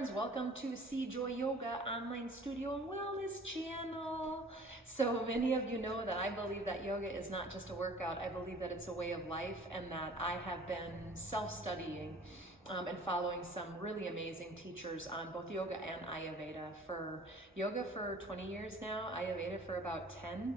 friends, welcome to CJoy Yoga online studio and wellness channel. So many of you know that I believe that yoga is not just a workout. I believe that it's a way of life, and that I have been self-studying and following some really amazing teachers on both yoga and Ayurveda. For yoga for 20 years now, Ayurveda for about 10.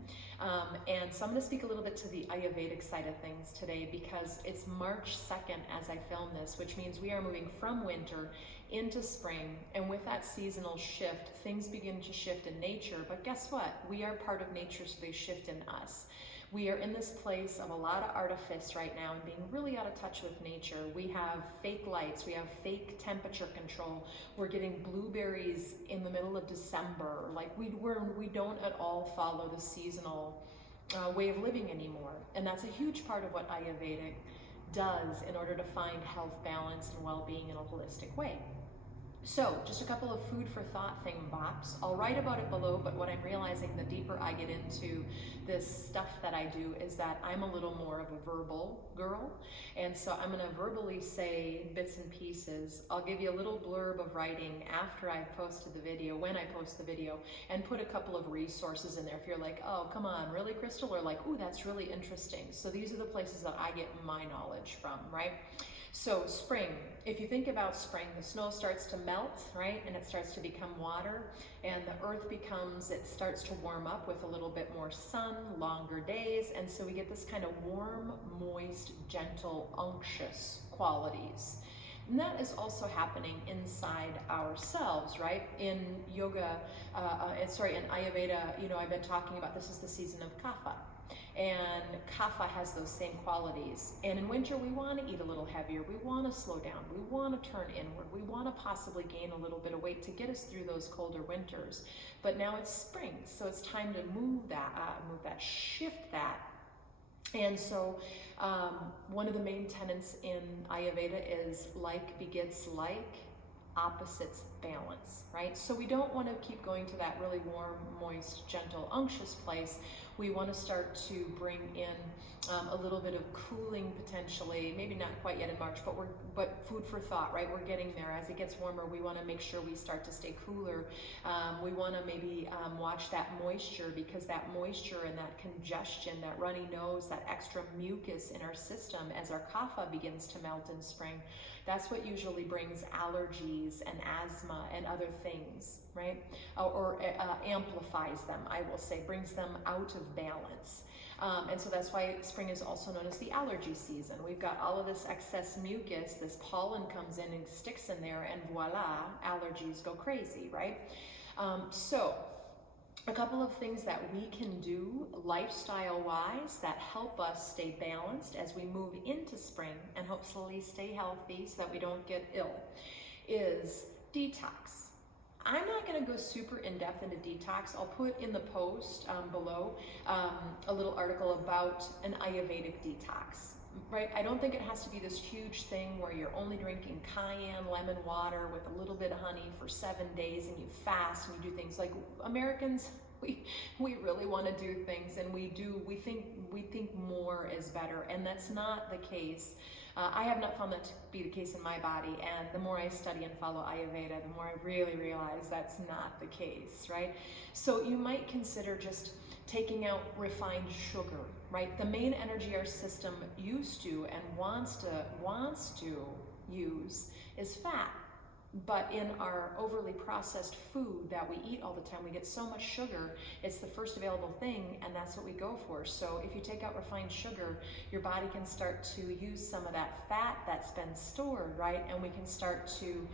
And so I'm going to speak a little bit to the Ayurvedic side of things today, because it's March 2nd as I film this, which means we are moving from winter into spring. And with that seasonal shift, things begin to shift in nature. But guess what? We are part of nature, so they shift in us. We are in this place of a lot of artifice right now and being really out of touch with nature. We have fake lights, we have fake temperature control. We're getting blueberries in the middle of December. Like we don't at all follow the seasonal way of living anymore. And that's a huge part of what Ayurvedic does in order to find health, balance, and well-being in a holistic way. So, just a couple of food for thought bops. I'll write about it below, but what I'm realizing the deeper I get into this stuff that I do is that I'm a little more of a verbal girl. And so I'm gonna verbally say bits and pieces. I'll give you a little blurb of writing after I've posted the video, when I post the video, and put a couple of resources in there if you're like, oh, come on, really, Crystal? Or like, ooh, that's really interesting. So these are the places that I get my knowledge from, right? So spring, if you think about spring, the snow starts to melt, right? And it starts to become water, and the earth starts to warm up with a little bit more sun, longer days. And so we get this kind of warm, moist, gentle, unctuous qualities. And that is also happening inside ourselves, right? In yoga, in Ayurveda, I've been talking about this is the season of kapha. And kapha has those same qualities. And in winter, we want to eat a little heavier. We want to slow down. We want to turn inward. We want to possibly gain a little bit of weight to get us through those colder winters. But now it's spring, so it's time to shift that. And so one of the main tenets in Ayurveda is like begets like, opposites balance, right? So we don't want to keep going to that really warm, moist, gentle, unctuous place. We want to start to bring in a little bit of cooling potentially, maybe not quite yet in March, but food for thought, right? We're getting there. As it gets warmer, we want to make sure we start to stay cooler. We want to maybe watch that moisture, because that moisture and that congestion, that runny nose, that extra mucus in our system as our kapha begins to melt in spring, that's what usually brings allergies and asthma and other things, right? Or amplifies them, I will say, brings them out of balance. And so that's why spring is also known as the allergy season. We've got all of this excess mucus, this pollen comes in and sticks in there, and voila, allergies go crazy, right? So a couple of things that we can do lifestyle-wise that help us stay balanced as we move into spring and hopefully stay healthy so that we don't get ill is detox. I'm not going to go super in-depth into detox. I'll put in the post below a little article about an Ayurvedic detox, right? I don't think it has to be this huge thing where you're only drinking cayenne lemon water with a little bit of honey for 7 days, and you fast and you do things like Americans. We really want to do things, and we think more is better, and that's not the case. I have not found that to be the case in my body, and the more I study and follow Ayurveda, the more I really realize that's not the case, right? So you might consider just taking out refined sugar, right? The main energy our system used to and wants to use is fat. But in our overly processed food that we eat all the time, we get so much sugar, it's the first available thing, and that's what we go for. So if you take out refined sugar, your body can start to use some of that fat that's been stored, right? And we can start to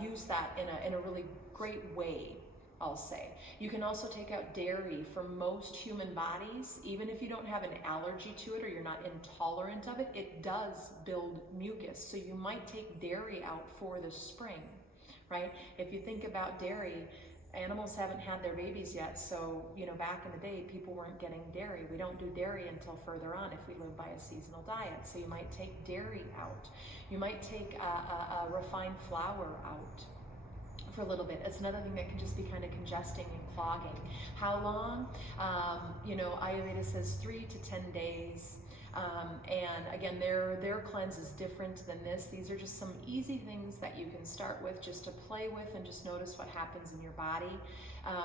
use that in a really great way, I'll say. You can also take out dairy. For most human bodies, even if you don't have an allergy to it or you're not intolerant of it, it does build mucus. So you might take dairy out for the spring, right? If you think about dairy, animals haven't had their babies yet. So, back in the day, people weren't getting dairy. We don't do dairy until further on if we live by a seasonal diet. So you might take dairy out. You might take a refined flour out for a little bit. It's another thing that can just be kind of congesting and clogging. How long? Ayurveda says 3 to 10 days. And again, their cleanse is different than this. These are just some easy things that you can start with just to play with and just notice what happens in your body,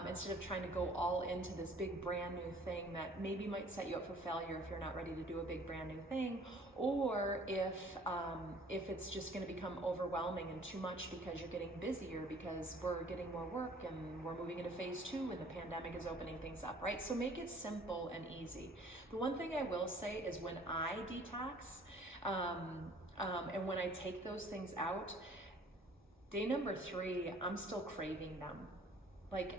instead of trying to go all into this big brand new thing that maybe might set you up for failure if you're not ready to do a big brand new thing, or if it's just going to become overwhelming and too much because you're getting busier, because we're getting more work and we're moving into phase 2 and the pandemic is opening things up, right? So make it simple and easy. The one thing I will say is when I detox, and when I take those things out, day number 3, I'm still craving them.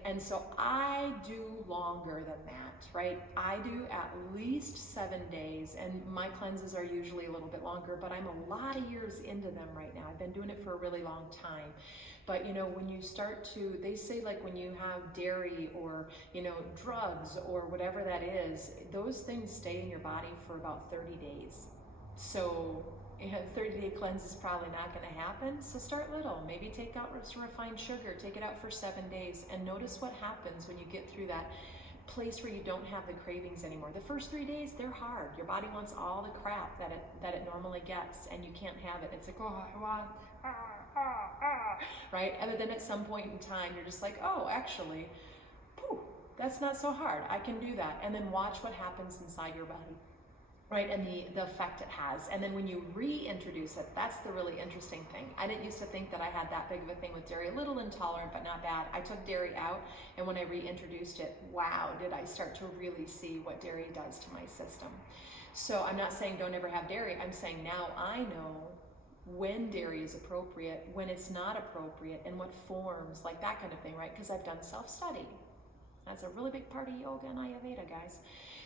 And so I do longer than that, right? I do at least 7 days, and my cleanses are usually a little bit longer, but I'm a lot of years into them right now. I've been doing it for a really long time. But when you start to, they say when you have dairy or, drugs or whatever that is, those things stay in your body for about 30 days. So 30-day cleanse is probably not going to happen. So start little. Maybe take out refined sugar, take it out for 7 days, and notice what happens when you get through that place where you don't have the cravings anymore. The first 3 days, they're hard. Your body wants all the crap that it normally gets, and you can't have it. It's like, oh, I want, right? And then at some point in time, you're just like, oh, actually, that's not so hard. I can do that. And then watch what happens inside your body, right? And the effect it has. And then when you reintroduce it, that's the really interesting thing. I didn't used to think that I had that big of a thing with dairy, a little intolerant, but not bad. I took dairy out, and when I reintroduced it, wow, did I start to really see what dairy does to my system. So I'm not saying don't ever have dairy. I'm saying now I know when dairy is appropriate, when it's not appropriate, and what forms, like that kind of thing, right? Because I've done self-study. That's a really big part of yoga and Ayurveda, guys.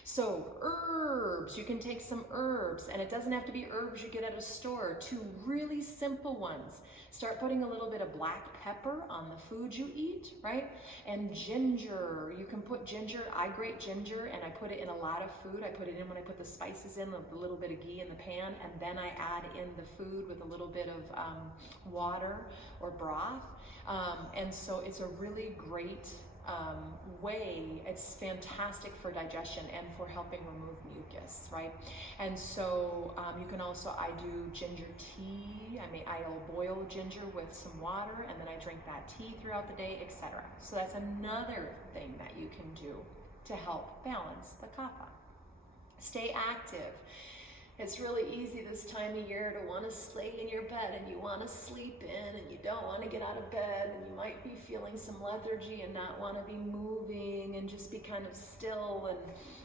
So herbs, you can take some herbs, and it doesn't have to be herbs you get at a store. 2 really simple ones. Start putting a little bit of black pepper on the food you eat, right? And ginger, you can put ginger. I grate ginger and I put it in a lot of food. I put it in when I put the spices in, a little bit of ghee in the pan, and then I add in the food with a little bit of water or broth. And so it's a really great way. It's fantastic for digestion and for helping remove mucus, right? And so you can also, I do ginger tea. I'll boil ginger with some water, and then I drink that tea throughout the day, etc. So that's another thing that you can do to help balance the kapha. Stay active. It's really easy this time of year to want to stay in your bed, and you want to sleep in, and you don't want to get out of bed, and you might be feeling some lethargy and not want to be moving and just be kind of still and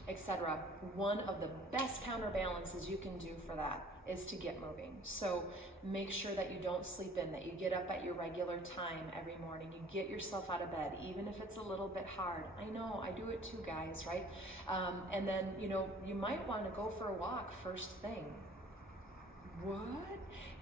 etc. One of the best counterbalances you can do for that is to get moving. So make sure that you don't sleep in, that you get up at your regular time every morning. You get yourself out of bed, even if it's a little bit hard. I know, I do it too, guys, right? And then, you might want to go for a walk first thing. What?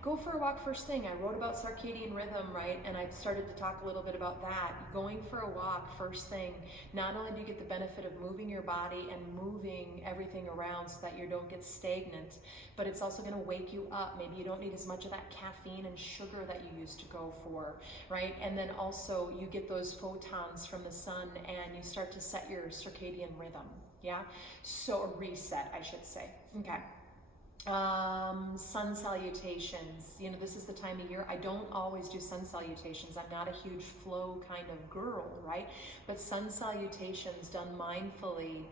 Go for a walk first thing. I wrote about circadian rhythm, right? And I started to talk a little bit about that. Going for a walk first thing, not only do you get the benefit of moving your body and moving everything around so that you don't get stagnant, but it's also going to wake you up. Maybe you don't need as much of that caffeine and sugar that you used to go for, right? And then also you get those photons from the sun, and you start to set your circadian rhythm, yeah? So a reset, I should say. Okay. Sun salutations. This is the time of year. I don't always do sun salutations. I'm not a huge flow kind of girl, right? But sun salutations done mindfully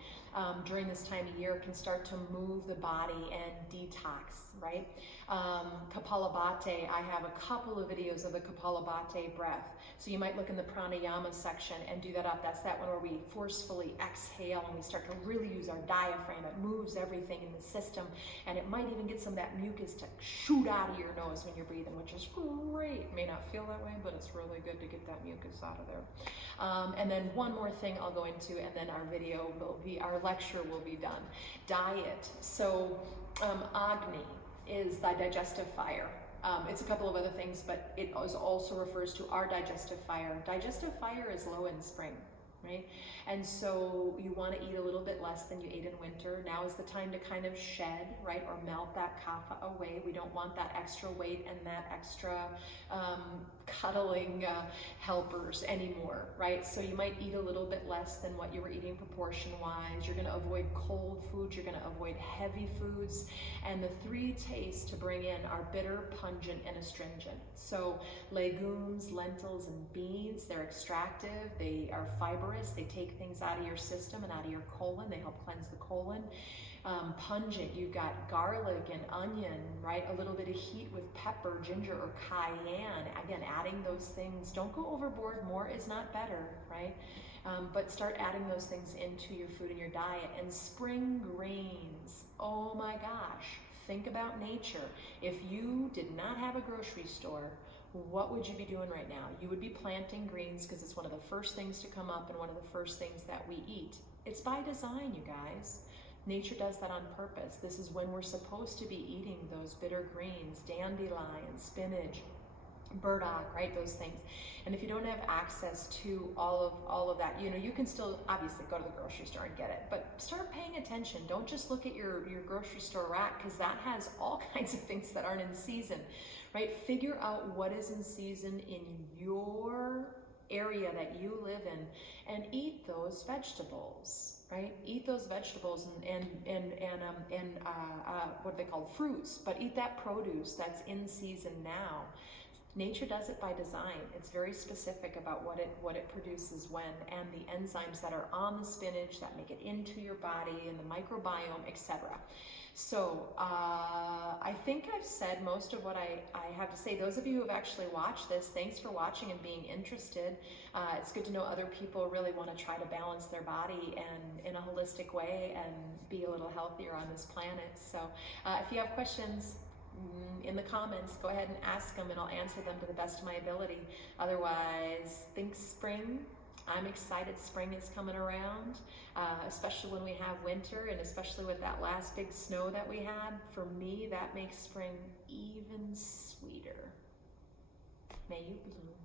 during this time of year can start to move the body and detox, right? Kapalabhati, I have a couple of videos of the Kapalabhati breath. So you might look in the pranayama section and do that up. That's that one where we forcefully exhale and we start to really use our diaphragm. It moves everything in the system, and it might even get some of that mucus to shoot out of your nose when you're breathing, which is great. It may not feel that way, but it's really good to get that mucus out of there. And then one more thing I'll go into, and then our lecture will be done. Diet. So Agni is the digestive fire. It's a couple of other things, but it also refers to our digestive fire. Digestive fire is low in spring. right? And so you want to eat a little bit less than you ate in winter. Now is the time to kind of shed, right, or melt that kapha away. We don't want that extra weight and that extra cuddling helpers anymore, right? So you might eat a little bit less than what you were eating proportion-wise. You're going to avoid cold foods. You're going to avoid heavy foods. And the 3 tastes to bring in are bitter, pungent, and astringent. So legumes, lentils, and beans, they're extractive. They are fibrous. They take things out of your system and out of your colon. They help cleanse the colon. Pungent, you've got garlic and onion, right? A little bit of heat with pepper, ginger, or cayenne. Again, adding those things. Don't go overboard. More is not better, right? But start adding those things into your food and your diet. And spring greens, oh my gosh, think about nature. If you did not have a grocery store, what would you be doing right now? You would be planting greens because it's one of the first things to come up and one of the first things that we eat. It's by design, you guys. Nature does that on purpose. This is when we're supposed to be eating those bitter greens, dandelion, spinach, burdock, right? Those things. And if you don't have access to all of that, you know, you can still obviously go to the grocery store and get it, but start paying attention. Don't just look at your grocery store rack, because that has all kinds of things that aren't in season, right? Figure out what is in season in your area that you live in and eat those vegetables, right? Eat those vegetables and what are they called? Fruits, but eat that produce that's in season now. Nature does it by design. It's very specific about what it produces when, and the enzymes that are on the spinach that make it into your body and the microbiome, etc. So I think I've said most of what I have to say. Those of you who have actually watched this, thanks for watching and being interested. It's good to know other people really want to try to balance their body and in a holistic way and be a little healthier on this planet. So if you have questions in the comments, go ahead and ask them and I'll answer them to the best of my ability. Otherwise, think spring. I'm excited spring is coming around, especially when we have winter and especially with that last big snow that we had. For me, that makes spring even sweeter. May you bloom.